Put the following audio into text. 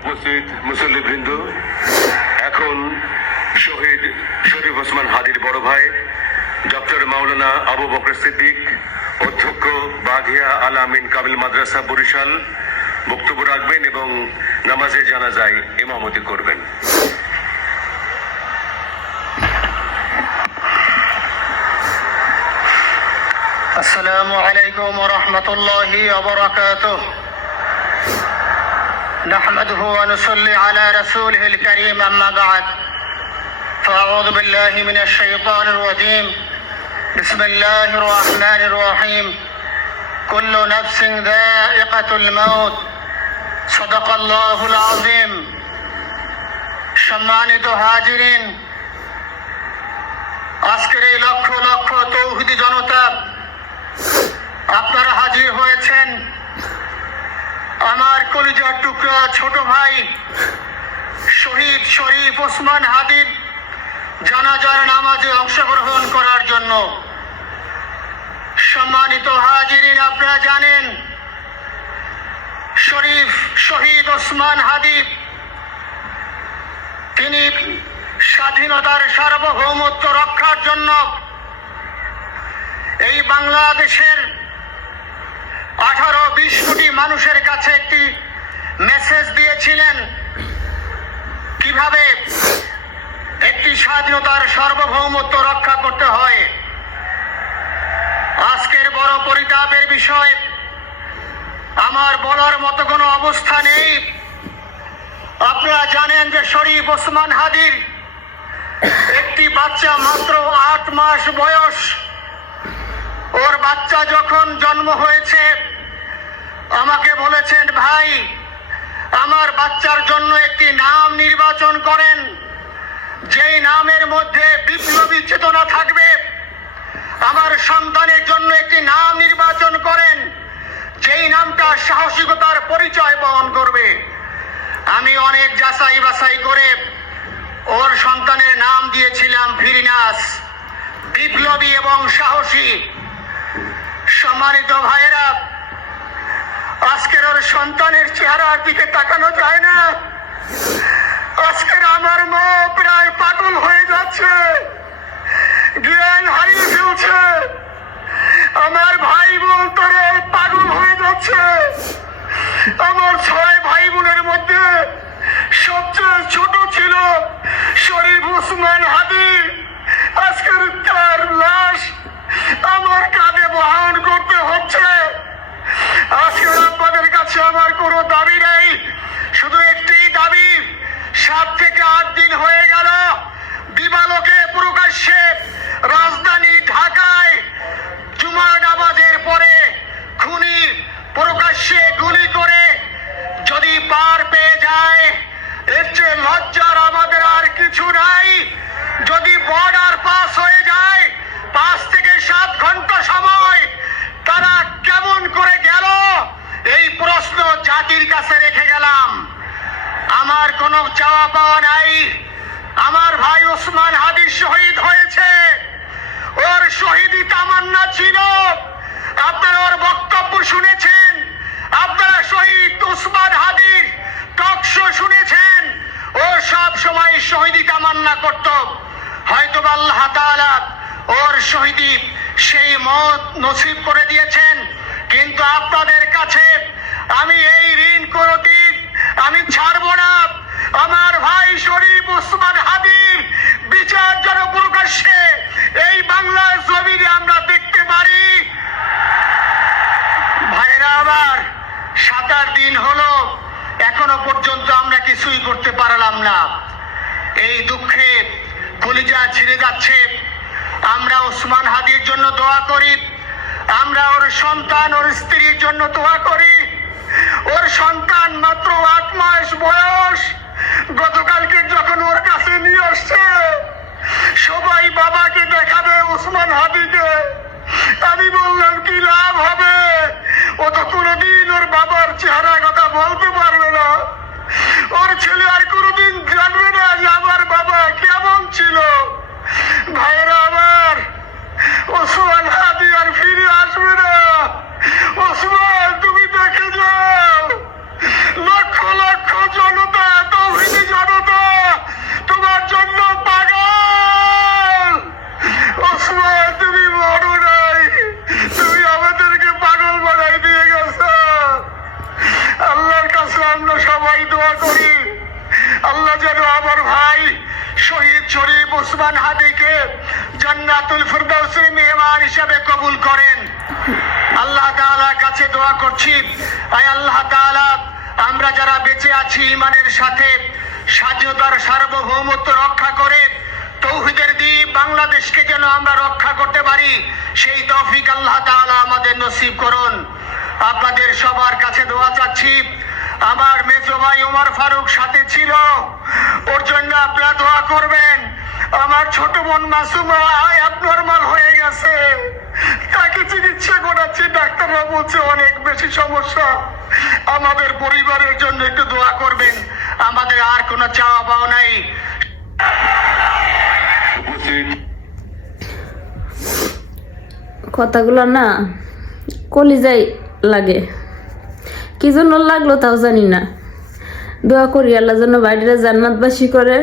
উপস্থিত মুসল্লিবৃন্দ, এখন শহীদ শরীফ ওসমান হাদির বড় ভাই ডক্টর মাওলানা আবু বকর সিদ্দিক, অধ্যক্ষ বাঘিয়া আল আমিন কামিল মাদ্রাসা বরিশাল বক্তব্য রাখবেন এবং নামাজে জানাজায় ইমামতি করবেন। السلام عليكم ورحمة الله وبركاته. نحمده ونصلي على رسوله الكريم، أما بعد فأعوذ بالله من الشيطان الرجيم. بسم الله الرحمن الرحيم. كل نفس ذائقة الموت. صدق الله العظيم. সম্মানিত হাজিরিন, আজকের এই লক্ষ লক্ষ তৌহিদি জনতা, আপনারা হাজির হয়েছেন আমার কলিজার টুকরা ছোট ভাই শহীদ শরীফ ওসমান হাদির জানাজার নামাজে অংশগ্রহণ করার জন্য। সম্মানিত হাজিরিন, আপনারা জানেন শহীদ ওসমান হাদি তিনি স্বাধীনতার সার্বভৌমত্ব রক্ষার জন্য এই বাংলাদেশের 18-20 কোটি মানুষের কাছে একটি মেসেজ দিয়েছিলেন কিভাবে একটি স্বাধীনতার সার্বভৌমত্ব রক্ষা করতে হয়। আজকের বড় পরিতাপের বিষয়, আমার বলার মতো কোনো অবস্থা নেই। আপনারা জানেন যে শরীফ ওসমান হাদির একটি বাচ্চা মাত্র 8 মাস বয়স। ওর বাচ্চা যখন জন্ম হয়েছে আমাকে বলেছেন, ভাই আমার বাচ্চার জন্য একটি নাম নির্বাচন করেন, যেই নামের মধ্যে বিপ্লবী চেতনা থাকবে। আমার সন্তানের জন্য একটি নাম নির্বাচন করেন, যেই নামটা সাহসিকতার পরিচয় বহন করবে। আমি অনেক যাচাই বাছাই করে ওর সন্তানের নাম দিয়েছিলাম ফিরিনাস, বিপ্লবী এবং সাহসী। সম্মানিত ভাইয়েরা, আজকের ওর সন্তানের চেহারার দিকে তাকানো যায় না। আজকের আমার মা প্রায় পাগল হয়ে যাচ্ছে, জ্ঞান হারিয়ে ফেলছে। আমার ভাই বোন তারা পাগল হয়ে যাচ্ছে। আমার 6 ভাই বোনের মধ্যে সবচেয়ে ছোট ছিল শরীফ ওসমান হাদি। আজকের তার লাশ আমার কাঁধে বহন করতে হচ্ছে। আজকের আপনাদের কাছে আমার কোনো দাবি নেই, শুধু একটি দাবি। 7 থেকে 8 দিন হয়ে গেল দিবালোকে প্রকাশ্যে রাজধানী ঢাকায় জুমার নামাজের পরে খুনি প্রকাশ্যে গুলি করে যদি পার পেয়ে যায়, এর চেয়ে লজ্জার আমাদের আর কিছু নাই। যদি বর্ডার পাস হয়ে যায়, 5 থেকে 7 ঘন্টা সময় তারা কেমন করে গেল, এই প্রশ্ন জাতির কাছে রেখে গেলাম। আমার কোনো চাওয়া পাওয়া নাই। আমার ভাই ওসমান হাদি শহীদ হয়েছে, ওর শহীদি তামান্না ছিল। আপনারা ওর বক্তব্য শুনেছেন, আপনারা শহীদ ওসমান হাদির টক শো শুনেছেন। ও সব সময় শহীদি তামান্না করত। হয়তো আল্লাহ তাআলা ওর শহীদি সেই মত নসিব করে দিয়েছেন। কিন্তু আপনাদের কাছে আমি এই ঋণ কোনদিন আমি ছাড়ব না। আমার ভাই শরীফ ওসমান হাদির বিচার যেন প্রকাশ্যে এই বাংলার জমিনে আমরা দেখতে পারি। ভাইরা আমার, 7-8 দিন হলো, এখনো পর্যন্ত আমরা কিছুই করতে পারলাম না। এই দুঃখে কলিজা ছিঁড়ে যাচ্ছে। আমরা ওসমান হাদির জন্য দোয়া করি, আমরা ওর সন্তান ওর স্ত্রীর জন্য দোয়া করি। ওর সন্তান মাত্র 8 মাস বয়স। গতকালকে যখন ওর কাছে নিয়ে আসছে, সবাই বাবাকে দেখাবে ওসমান হাদিকে। আমি বললাম কি লাভ হবে, ও তো কোনোদিন ওর বাবার চেহারা কথা বলতে পারবে না। ওর ছেলে আর কোনোদিন জানবে না যে আমার বাবা কেমন ছিল। ভাইরা আমার, ওসমান হাদি আর ফিরে আসবে না। ওসমান, তুমি দেখে যাও, লক্ষ লক্ষ সবাই দোয়া করি আল্লাহ যেন আমার ভাই শহীদ শরীফ ওসমান হাদিকে জান্নাতুল ফিরদাউসের মেহমান হিসাবে কবুল করেন। আল্লাহ তাআলার কাছে দোয়া করছি, আয় আল্লাহ তাআলা, আমরা যারা বেঁচে আছি ঈমানের সাথে স্বাধীনতার সার্বভৌমত্ব রক্ষা করে তৌহিদের দ্বীপ বাংলাদেশকে যেন আমরা রক্ষা করতে পারি, সেই তৌফিক আল্লাহ তাআলা আমাদের নসিব করুন। আপনাদের সবার কাছে দোয়া চাচ্ছি। আমার মেজো ভাই ওমর ফারুক সাথে ছিল, ওর জন্য আপনারা দোয়া করবেন। আমার ছোট বোন মাসুমা অ্যাবনরমাল হয়ে গেছে, তাকে চিকিৎসা করাচ্ছি, ডাক্তাররা বলছে অনেক বেশি সমস্যা। আমাদের পরিবারের জন্য একটু দোয়া করবেন। আমাদের আর কোনো চাওয়া পাওয়া নাই। উপস্থিত কথাগুলো না কলিজায় লাগে, কি জন্য লাগলো তাও জানি না। দোয়া করি আল্লাহ যেন বাইরে জান্নাতবাসী করে।